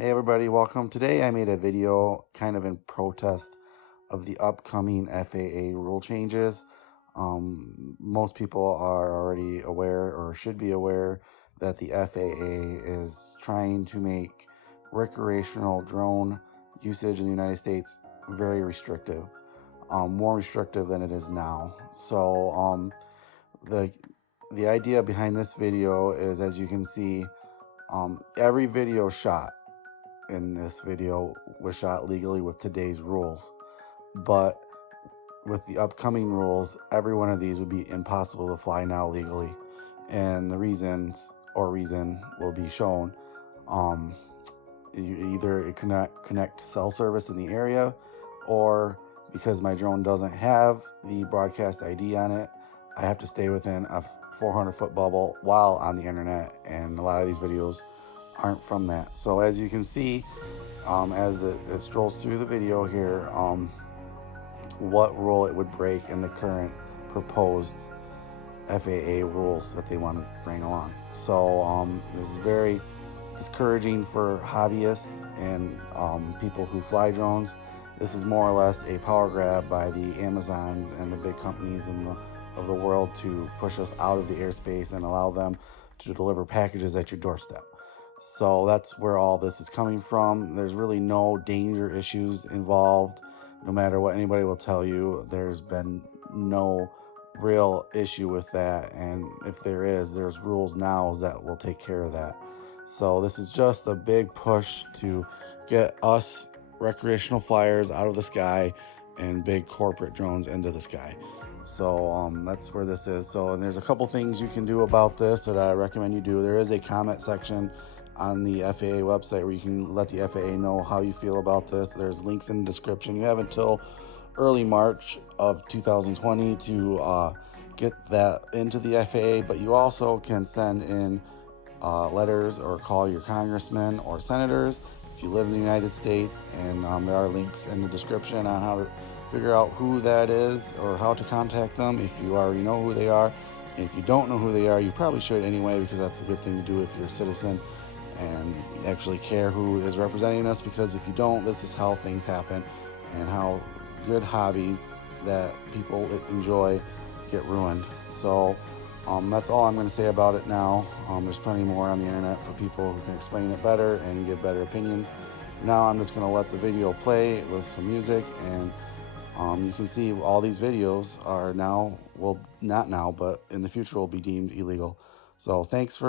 Hey everybody, welcome. Today I made a video kind of in protest of the upcoming FAA rule changes. Most people are already aware or should be aware that the FAA is trying to make recreational drone usage in the United States very restrictive, more restrictive than it is now. So the idea behind this video is, as you can see, every video shot in this video was shot legally with today's rules, but with the upcoming rules, every one of these would be impossible to fly now legally, and the reason will be shown. Either it connect cell service in the area, or because my drone doesn't have the broadcast ID on it, I have to stay within a 400-foot bubble while on the internet, and a lot of these videos aren't from that. So as you can see, as it strolls through the video here, what rule it would break in the current proposed FAA rules that they want to bring along. So this is very discouraging for hobbyists and people who fly drones. This is more or less a power grab by the Amazons and the big companies of the world to push us out of the airspace and allow them to deliver packages at your doorstep. So that's where all this is coming from. There's really no danger issues involved. No matter what anybody will tell you, there's been no real issue with that. And if there is, there's rules now that will take care of that. So this is just a big push to get us recreational flyers out of the sky and big corporate drones into the sky. So that's where this is. So, and there's a couple things you can do about this that I recommend you do. There is a comment section on the FAA website where you can let the FAA know how you feel about this. There's links in the description. You have until early March of 2020 to get that into the FAA, but you also can send in letters or call your congressmen or senators if you live in the United States, and there are links in the description on how to figure out who that is or how to contact them if you already know who they are. And if you don't know who they are, you probably should anyway, because that's a good thing to do if you're a citizen and actually care who is representing us, because if you don't, this is how things happen and how good hobbies that people enjoy get ruined. So that's all I'm going to say about it now. There's plenty more on the internet for people who can explain it better and give better opinions. Now I'm just going to let the video play with some music, and you can see all these videos are now, well, not now, but in the future will be deemed illegal. So thanks for